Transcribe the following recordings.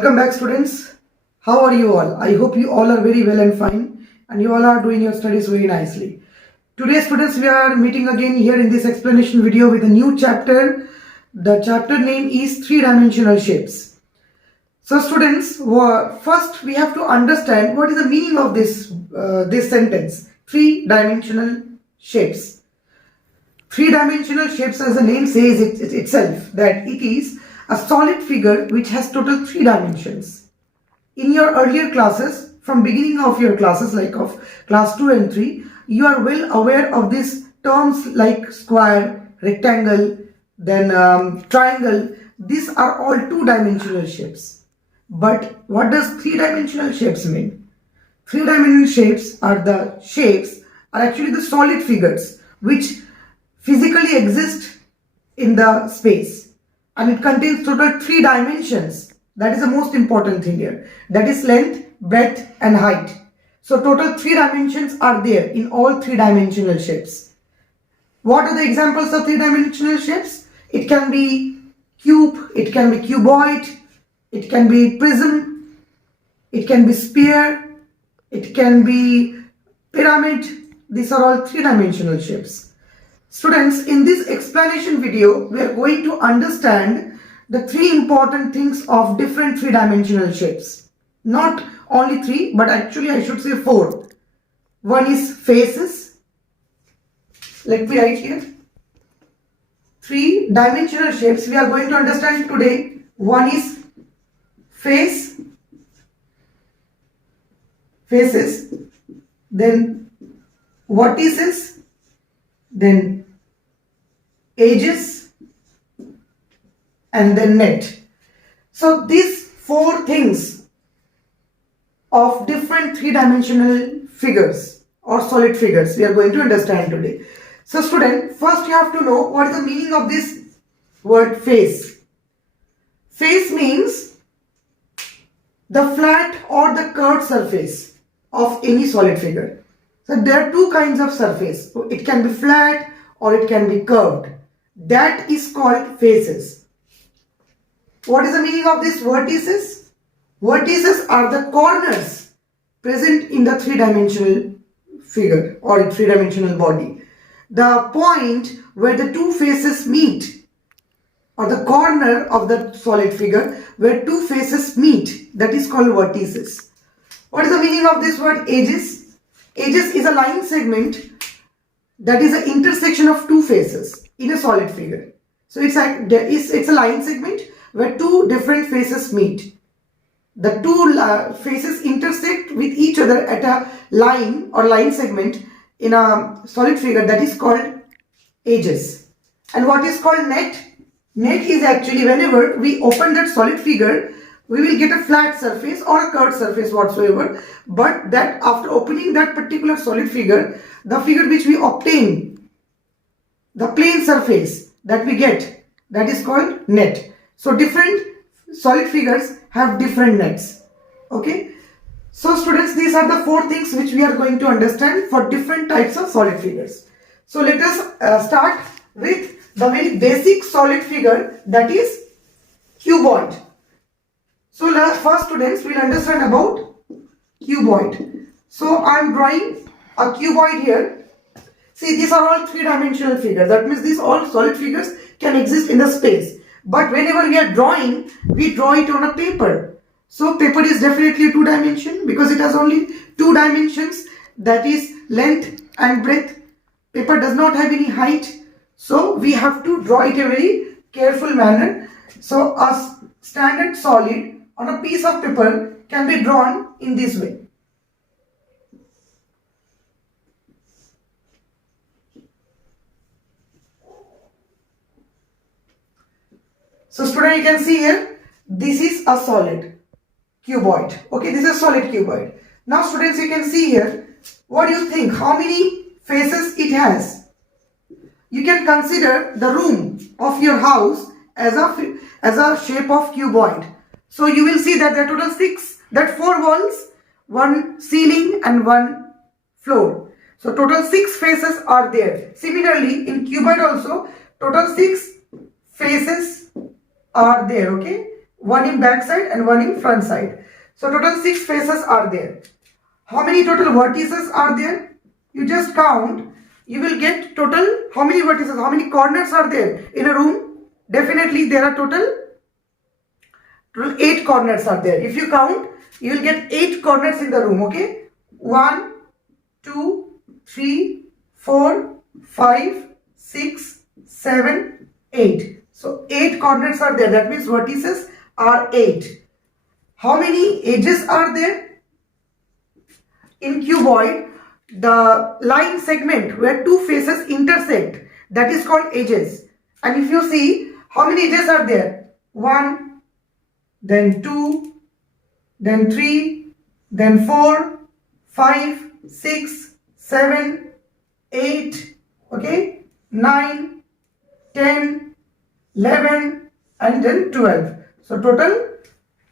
Welcome back, students. How are you all? I hope you all are very well and fine and you all are doing your studies very nicely. Today, students, we are meeting again here in this explanation video with a new chapter. The chapter name is three-dimensional shapes. So, students, first we have to understand what is the meaning of this sentence, three-dimensional shapes. Three-dimensional shapes, as the name says itself, that it is a solid figure which has total three dimensions. In your earlier classes, from beginning of your classes like of class 2 and 3, you are well aware of these terms like square, rectangle, then triangle. These are all two-dimensional shapes. But what does three-dimensional shapes mean? Three-dimensional shapes are actually the solid figures which physically exist in the space, and it contains total three dimensions. That is the most important thing here. That is length, breadth and height. So total three dimensions are there in all three-dimensional shapes. What are the examples of three-dimensional shapes? It can be cube, it can be cuboid, it can be prism, it can be sphere, it can be pyramid. These are all three-dimensional shapes. Students, in this explanation video, we are going to understand the three important things of different three-dimensional shapes. Not only three, but actually I should say four. One is faces. Let me write here. Three-dimensional shapes we are going to understand today. One is faces, then vertices, then edges, and then net. So these four things of different three-dimensional figures or solid figures we are going to understand today. So student, first you have to know what is the meaning of this word face. Face means the flat or the curved surface of any solid figure. So there are two kinds of surface. It can be flat or it can be curved. That is called faces. What is the meaning of this vertices? Vertices are the corners present in the three-dimensional figure or three-dimensional body. The point where the two faces meet, or the corner of the solid figure where two faces meet, that is called vertices. What is the meaning of this word edges? Edges is a line segment that is the intersection of two faces in a solid figure. So it's a line segment where two different faces meet. The two faces intersect with each other at a line or line segment in a solid figure, that is called edges. And what is called net? Net is actually whenever we open that solid figure, we will get a flat surface or a curved surface whatsoever, but that after opening that particular solid figure, the figure which we obtain, the plane surface that we get, that is called net. So different solid figures have different nets. Okay. So students, these are the four things which we are going to understand for different types of solid figures. So let us start with the very basic solid figure, that is cuboid. So first students, we will understand about cuboid. So I am drawing a cuboid here. See, these are all three-dimensional figures. That means these all solid figures can exist in the space. But whenever we are drawing, we draw it on a paper. So paper is definitely two-dimension because it has only two dimensions, that is length and breadth. Paper does not have any height. So we have to draw it in a very careful manner. So a standard solid on a piece of paper can be drawn in this way. So student, you can see here, this is a solid cuboid. Okay, this is a solid cuboid. Now students, you can see here, what do you think? How many faces it has? You can consider the room of your house as a shape of cuboid. So you will see that there are total four walls, one ceiling and one floor. So total 6 faces are there. Similarly, in cuboid also, total 6 faces are there. Okay, one in back side and one in front side. So total 6 faces are there. How many total vertices are there? You just count. You will get total how many vertices, how many corners are there in a room? Definitely there are total 8 corners are there. If you count, you will get 8 corners in the room, okay? 1, 2, 3, 4, 5, 6, 7, 8. So 8 corners are there. That means vertices are 8. How many edges are there? In cuboid, the line segment where two faces intersect, that is called edges. And if you see, how many edges are there? 1, then 2, then 3, then 4, 5, 6, 7, 8, okay, 9, 10, 11, and then 12. So total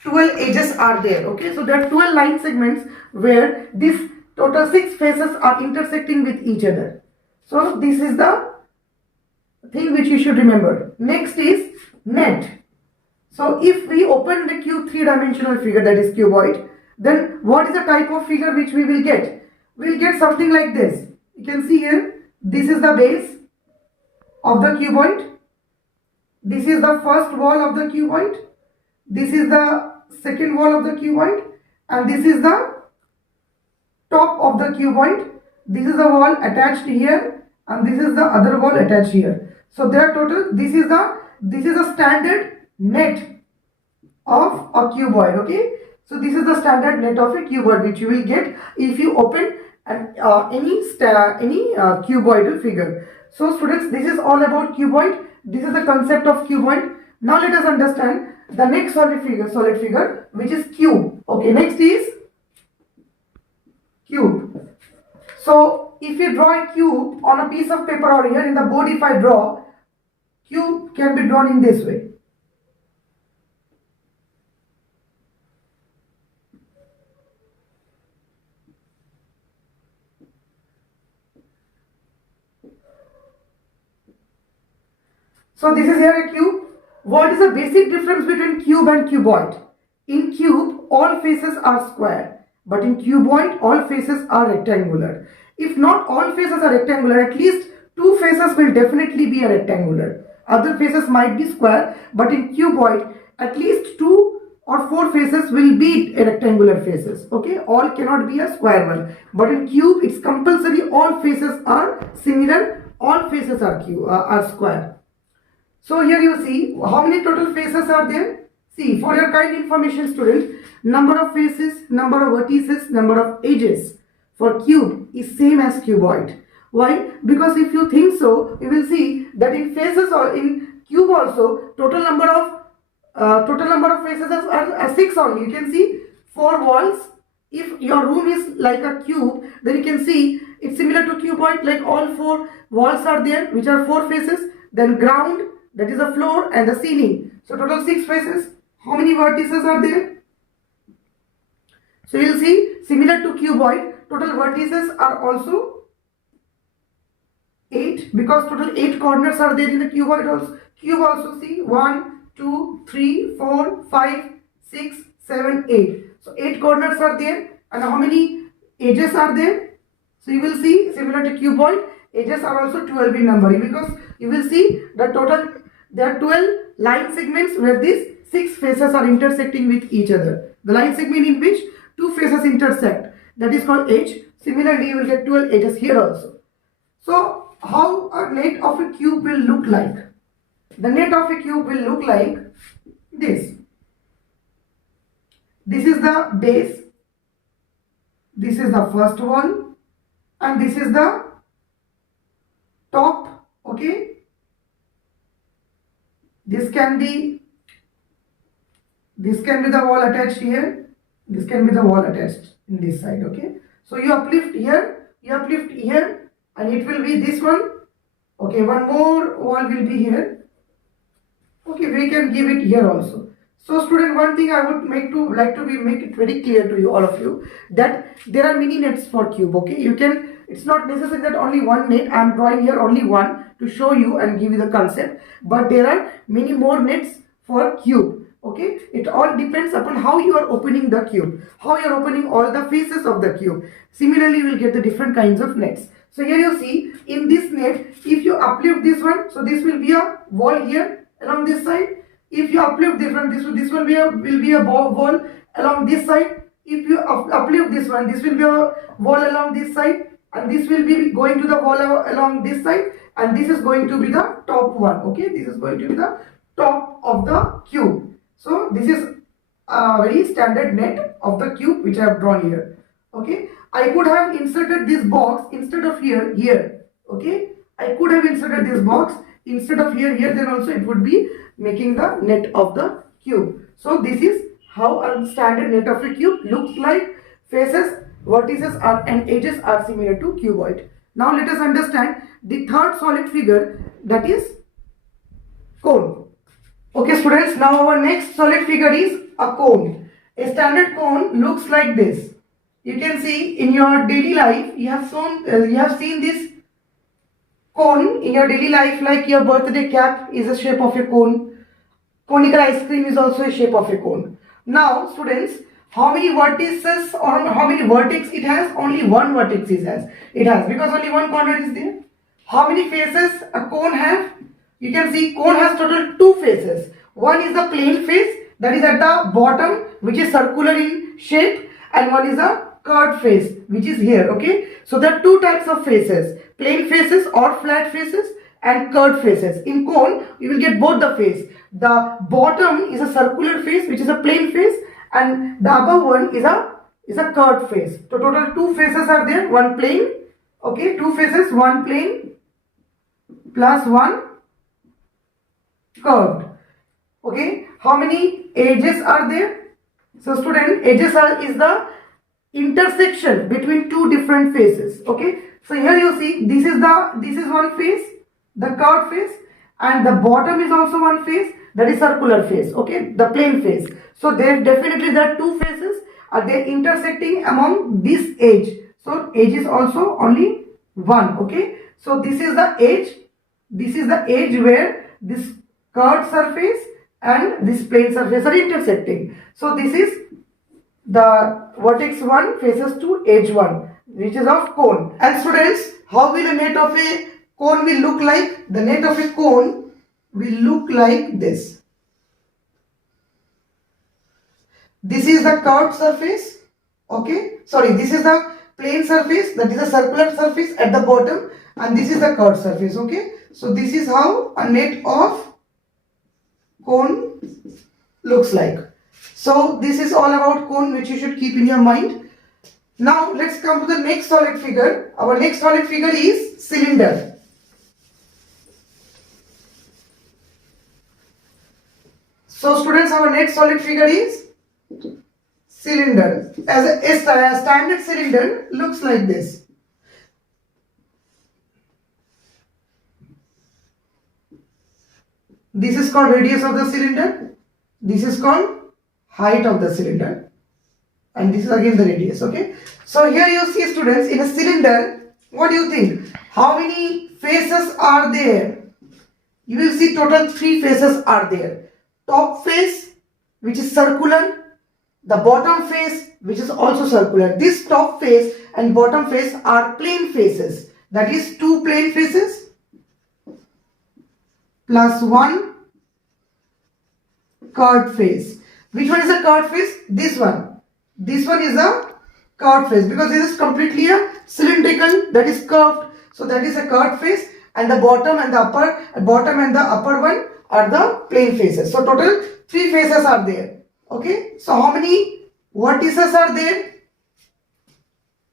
12 edges are there, okay. So there are 12 line segments where these total 6 faces are intersecting with each other. So this is the thing which you should remember. Next is net. So if we open the cube 3-dimensional figure, that is cuboid, then what is the type of figure which we will get? We will get something like this. You can see here, this is the base of the cuboid. This is the first wall of the cuboid. This is the second wall of the cuboid, and this is the top of the cuboid. This is the wall attached here, and this is the other wall attached here. So there are total, this is a standard net of a cuboid, okay. So this is the standard net of a cuboid which you will get if you open any cuboidal figure. So students, this is all about cuboid. This is the concept of cuboid. Now let us understand the next solid figure which is cube. Okay, next is cube. So if you draw a cube on a piece of paper or here in the board, if I draw, cube can be drawn in this way. So this is here a cube. What is the basic difference between cube and cuboid? In cube, all faces are square, but in cuboid, all faces are rectangular. If not all faces are rectangular, at least 2 faces will definitely be a rectangular. Other faces might be square, but in cuboid, at least 2 or 4 faces will be rectangular faces. Okay, all cannot be a square one. But in cube, it's compulsory all faces are similar, all faces are square. So here you see how many total faces are there. See, for your kind information student, number of faces, number of vertices, number of edges for cube is same as cuboid. Why? Because if you think so, you will see that in faces or in cube also total number of faces are 6 only. You can see 4 walls. If your room is like a cube, then you can see it's similar to cuboid, like all 4 walls are there which are 4 faces, then ground, that is the floor, and the ceiling. So total 6 faces. How many vertices are there? So you will see similar to cuboid, total vertices are also 8 because total 8 corners are there in the cuboid also. Cube also, see 1, 2, 3, 4, 5, 6, 7, 8. So 8 corners are there, and how many edges are there? So you will see similar to cuboid, edges are also 12 in number, because you will see the total there are 12 line segments where these 6 faces are intersecting with each other. The line segment in which 2 faces intersect, that is called edge. Similarly, you will get 12 edges here also. So how a net of a cube will look like? The net of a cube will look like this. This is the base, this is the first wall, and this is the top, okay. This can be the wall attached here, this can be the wall attached in this side, okay. So you uplift here, and it will be this one, okay. One more wall will be here, okay. We can give it here also. So student, one thing I would make it very clear to you, all of you, that there are many nets for cube, okay. It's not necessary that only one net. I am drawing here only one to show you and give you the concept, but there are many more nets for cube. Okay, it all depends upon how you are opening the cube, how you are opening all the faces of the cube. Similarly, you will get the different kinds of nets. So here you see, in this net, if you uplift this one, so this will be a wall here along this side. If you uplift this one, this will be a wall along this side. If you uplift this one, this will be a wall along this side, and this will be going to the wall along this side, and this is going to be the top one. Okay, this is going to be the top of the cube. So this is a very standard net of the cube which I have drawn here. Okay, I could have inserted this box instead of here. Okay, I could have inserted this box instead of here, then also it would be making the net of the cube. So this is how a standard net of a cube looks like. Faces, vertices and edges are similar to cuboid. Now let us understand the third solid figure, that is cone. Okay students, now our next solid figure is a cone. A standard cone looks like this. You can see in your daily life, you have seen this cone in your daily life, like your birthday cap is a shape of a cone. Conical ice cream is also a shape of a cone. Now students, how many vertices or how many vertex it has? Only one vertex it has. Because only one corner is there. How many faces a cone have? You can see cone has total two faces. One is the plane face, that is at the bottom, which is circular in shape, and one is a curved face, which is here. Okay, so there are two types of faces: plain faces or flat faces, and curved faces. In cone, you will get both the face. The bottom is a circular face, which is a plain face, and the above one is a curved face. So total two faces are there. One plain, okay, two faces, one plain plus one curved. Okay, how many edges are there? So student, edges is the intersection between two different faces. Okay, so here you see, this is one face, the curved face, and the bottom is also one face, that is circular face. Okay, the plain face. So there are two faces, are they intersecting among this edge. So edge is also only one. Okay, so this is the edge. This is the edge where this curved surface and this plane surface are intersecting. So this is the vertex 1 faces to edge 1, which is of cone. And students, how will a net of a cone will look like? The net of a cone will look like this. This is the curved surface. Okay, sorry, this is the plane surface, that is a circular surface at the bottom, and this is the curved surface. Okay, so this is how a net of cone looks like. So this is all about cone, which you should keep in your mind. Now let's come to the next solid figure. Our next solid figure is cylinder. So students, our next solid figure is cylinder. As a standard cylinder looks like this. This is called radius of the cylinder. This is called height of the cylinder. And this is again the radius. Okay. So here you see students, in a cylinder, what do you think? How many faces are there? You will see total 3 faces are there. Top face, which is circular. The bottom face, which is also circular. This top face and bottom face are plane faces. That is 2 plane faces plus 1 curved face. Which one is a curved face? This one. This one is a curved face, because this is completely a cylindrical, that is curved. So that is a curved face, and the bottom and the upper one are the plane faces. So total 3 faces are there. Okay. So how many vertices are there?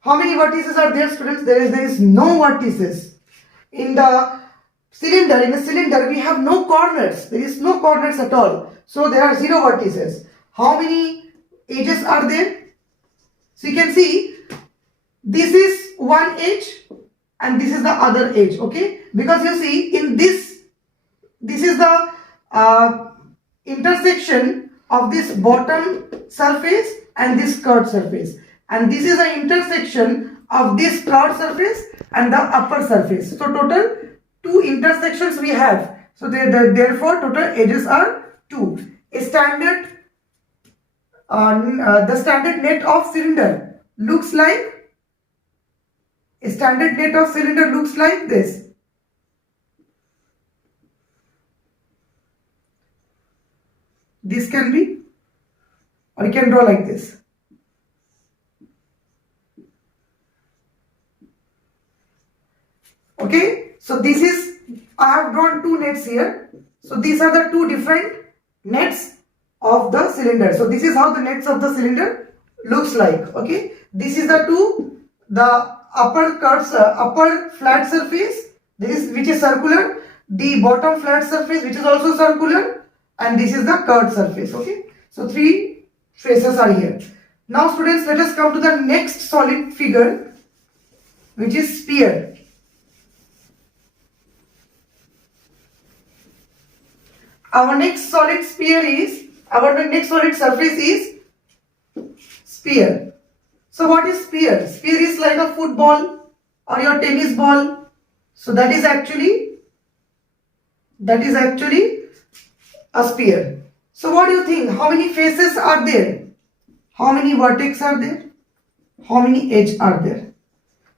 How many vertices are there, students? There is no vertices. In the cylinder, we have no corners. There is no corners at all. So there are 0 vertices. How many edges are there? So you can see, this is one edge and this is the other edge. Okay, because you see, in this is the intersection of this bottom surface and this curved surface, and this is the intersection of this curved surface and the upper surface. So total 2 intersections we have. So therefore total edges are 2. a standard the standard net of cylinder looks like this. This can be, or you can draw like this. Okay, so this is, I have drawn two nets here. So these are the two different nets of the cylinder. So this is how the nets of the cylinder looks like. Okay, this is the upper flat surface, which is circular, the bottom flat surface which is also circular, and this is the curved surface. Okay, so three faces are here. Now students, let us come to the next solid figure, which is sphere. Our next solid surface is sphere. So what is sphere? Sphere is like a football or your tennis ball. So that is actually a sphere. So what do you think? How many faces are there? How many vertex are there? How many edges are there?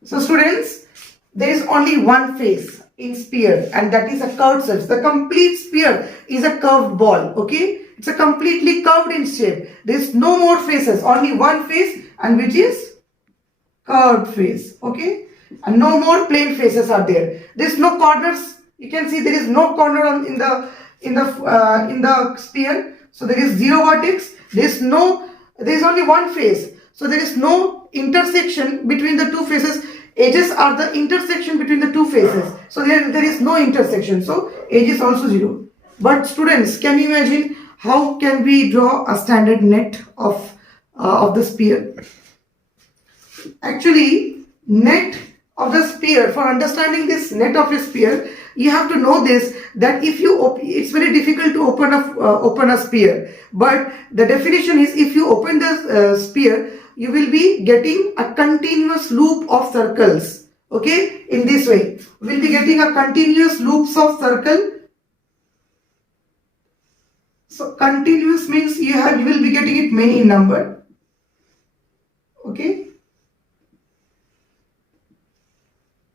So students, there is only one face in sphere, and that is a curved surface. The complete sphere is a curved ball. Okay, it's a completely curved in shape. There is no more faces, only one face, and which is curved face. Okay, and no more plain faces are there. There is no corners. You can see there is no corner in the sphere. So there is zero vertex. There is only one face. So there is no intersection between the two faces. Edges are the intersection between the two faces. So there is no intersection. So edge is also zero. But students, can you imagine how can we draw a standard net of the sphere? Actually, net of the sphere, for understanding this net of a sphere, you have to know this, that if you it's very difficult to open a sphere, but the definition is, if you open the sphere, you will be getting a continuous loop of circles. Okay, in this way we will be getting a continuous loops of circle. So continuous means you will be getting it many in number. Okay,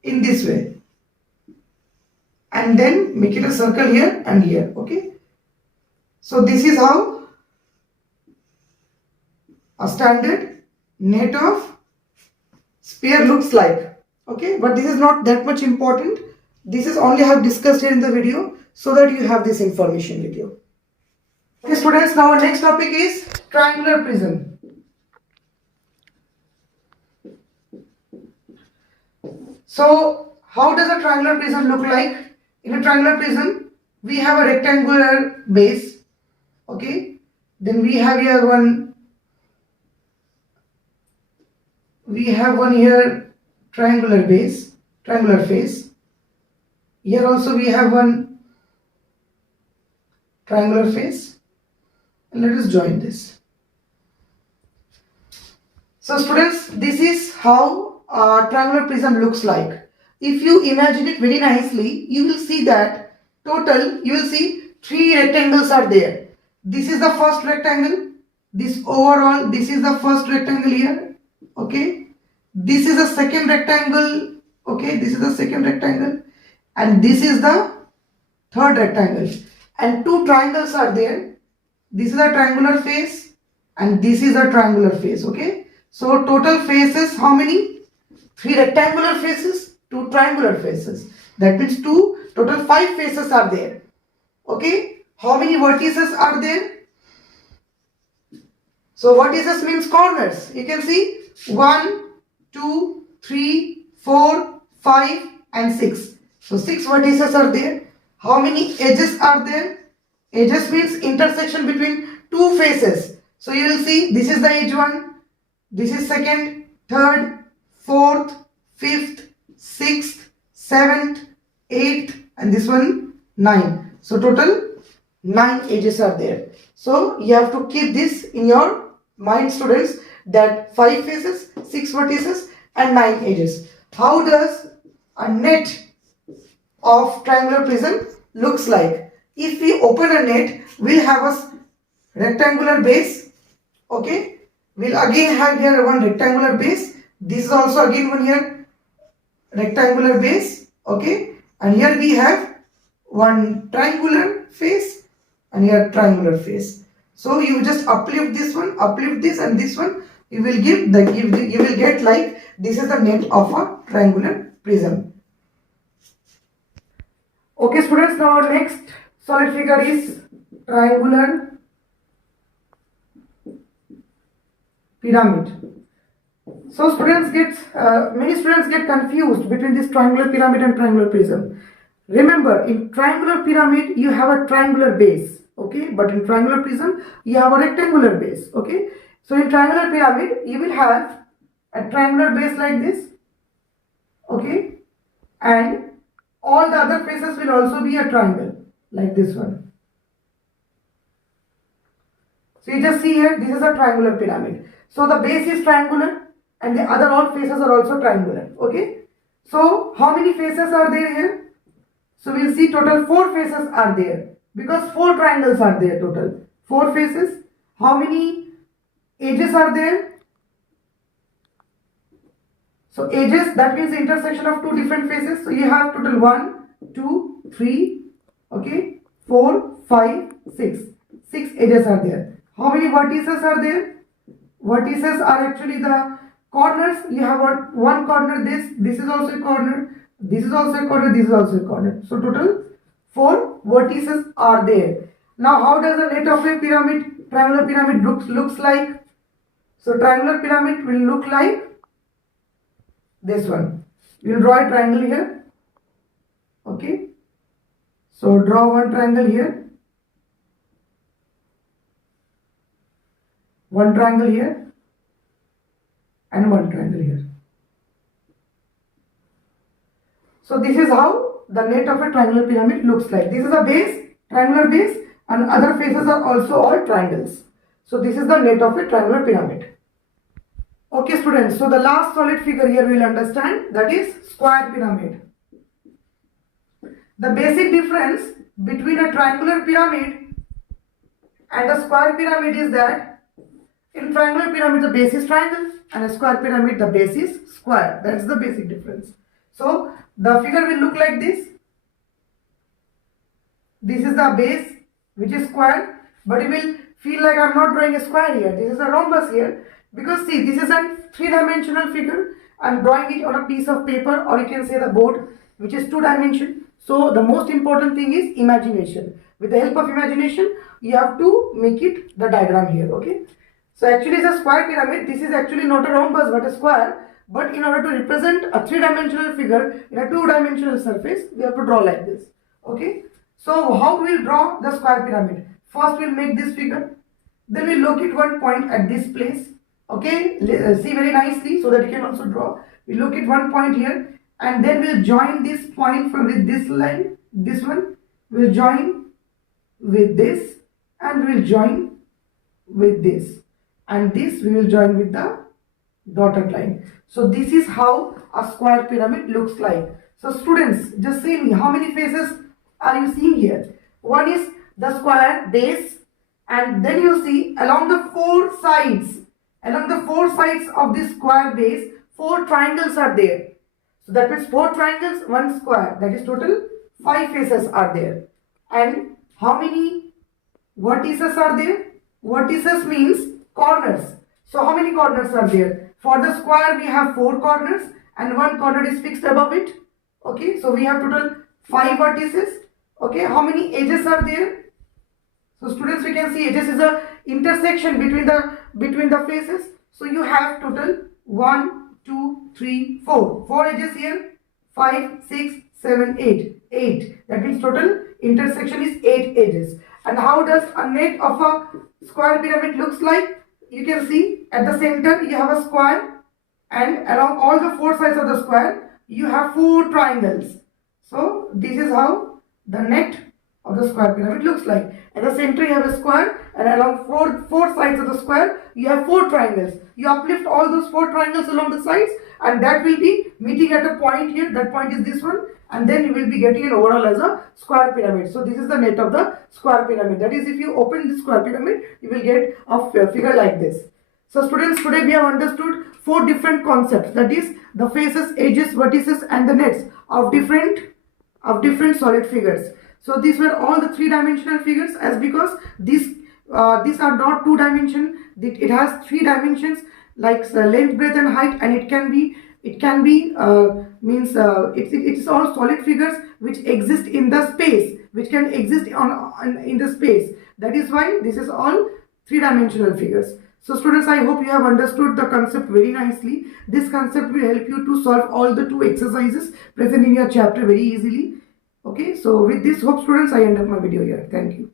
in this way, and then make it a circle here and here. Okay, so this is how a standard net of sphere looks like. Okay, but this is not that much important. This is only I have discussed here in the video, so that you have this information with you. Okay students, now our next topic is triangular prism. So how does a triangular prism look like? In a triangular prism, we have a rectangular base. Okay, then we have here one here triangular face. Here also we have one triangular face, and let us join this. So students, this is how a triangular prism looks like. If you imagine it very nicely, you will see that total, you will see three rectangles are there. This is the first rectangle. This is the first rectangle here. Okay, this is the second rectangle. Okay, this is the second rectangle, and this is the third rectangle, and two triangles are there. This is a triangular face, and this is a triangular face. Okay, so total faces, how many? Three rectangular faces, two triangular faces. That means total 5 faces are there. Okay, how many vertices are there? So vertices means corners. You can see 1, 2, 3, 4, 5 and 6. So 6 vertices are there. How many edges are there? Edges means intersection between two faces. So you will see this is the edge 1, this is second, third, fourth, fifth, sixth, seventh, eighth, and this one 9. So total 9 edges are there. So you have to keep this in your mind students, that 5 faces, 6 vertices and 9 edges. How does a net of triangular prism looks like? If we open a net, we'll have a rectangular base. Okay, we'll again have here one rectangular base. This is also again one here rectangular base. Okay, and here we have one triangular face and here triangular face. So you just uplift this one, uplift this, and this one. You will you will get like this is the net of a triangular prism. Okay, students. Now our next solid figure is triangular pyramid. So many students get confused between this triangular pyramid and triangular prism. Remember, in triangular pyramid you have a triangular base, okay, but in triangular prism you have a rectangular base, okay. So in triangular pyramid you will have a triangular base like this, okay, and all the other faces will also be a triangle like this one. So you just see here, this is a triangular pyramid. So the base is triangular and the other all faces are also triangular, okay. So how many faces are there here? So we'll see total 4 faces are there because 4 triangles are there total. 4 faces. How many edges are there? So edges, that means the intersection of 2 different faces. So you have total 1, 2, 3, okay, 4, 5, 6. 6 edges are there. How many vertices are there? Vertices are actually the corners. You have one corner, this is also a corner, this is also a corner, this is also a corner. So total 4 vertices are there. Now how does the net of a pyramid, triangular pyramid looks like? So triangular pyramid will look like this one. We will draw a triangle here, okay. So draw one triangle here, one triangle here, and one triangle here. So this is how the net of a triangular pyramid looks like. This is a base, triangular base, and other faces are also all triangles. So this is the net of a triangular pyramid. Okay students, so the last solid figure here we will understand, that is square pyramid. The basic difference between a triangular pyramid and a square pyramid is that in triangular pyramid the base is triangle and a square pyramid the base is square. That's the basic difference. So the figure will look like this. This is the base which is square, but you will feel like I'm not drawing a square here. This is a rhombus here because see, this is a 3-dimensional figure. I'm drawing it on a piece of paper, or you can say the board, which is 2-dimension. So the most important thing is imagination. With the help of imagination, you have to make it the diagram here, okay. So actually it's a square pyramid. This is actually not a rhombus but a square. But in order to represent a 3-dimensional figure in a 2-dimensional surface, we have to draw like this, okay. So how we will draw the square pyramid? First we'll make this figure. Then we'll locate one point at this place, okay. See very nicely so that you can also draw. We locate one point here and then we'll join this point with this line. This one we'll join with this and we'll join with this, and this we will join with the dotted line. So this is how a square pyramid looks like. So students, just see me, how many faces are you seeing here? One is the square base, and then you see along the 4 sides, of this square base, 4 triangles are there. So that means 4 triangles, 1 square, that is total 5 faces are there. And how many vertices are there? Vertices means corners. So how many corners are there? For the square we have 4 corners and 1 corner is fixed above it, okay. So we have total 5 vertices, okay. How many edges are there? So students, we can see edges is a intersection between the faces. So you have total 1, 2, 3, 4. 4 edges here, 5, 6, 7, 8. 8. That means total intersection is 8 edges. And how does a net of a square pyramid looks like? You can see at the center you have a square, and along all the 4 sides of the square you have 4 triangles. So this is how the net of the square pyramid looks like. At the center you have a square, and along four sides of the square you have four triangles. You uplift all those four triangles along the sides, and that will be meeting at a point here. That point is this one, and then you will be getting an overall as a square pyramid. So this is the net of the square pyramid. That is, if you open the square pyramid, you will get a figure like this. So students, today we have understood four different concepts. That is the faces, edges, vertices, and the nets of different solid figures. So these were all the three-dimensional figures, as because these are not two-dimension. It has three dimensions, like length, breadth, and height, and it can be it is all solid figures which exist in the space, which can exist in the space. That is why this is all three-dimensional figures. So students, I hope you have understood the concept very nicely. This concept will help you to solve all the two exercises present in your chapter very easily. Okay, so with this, hope students, I end up my video here. Thank you.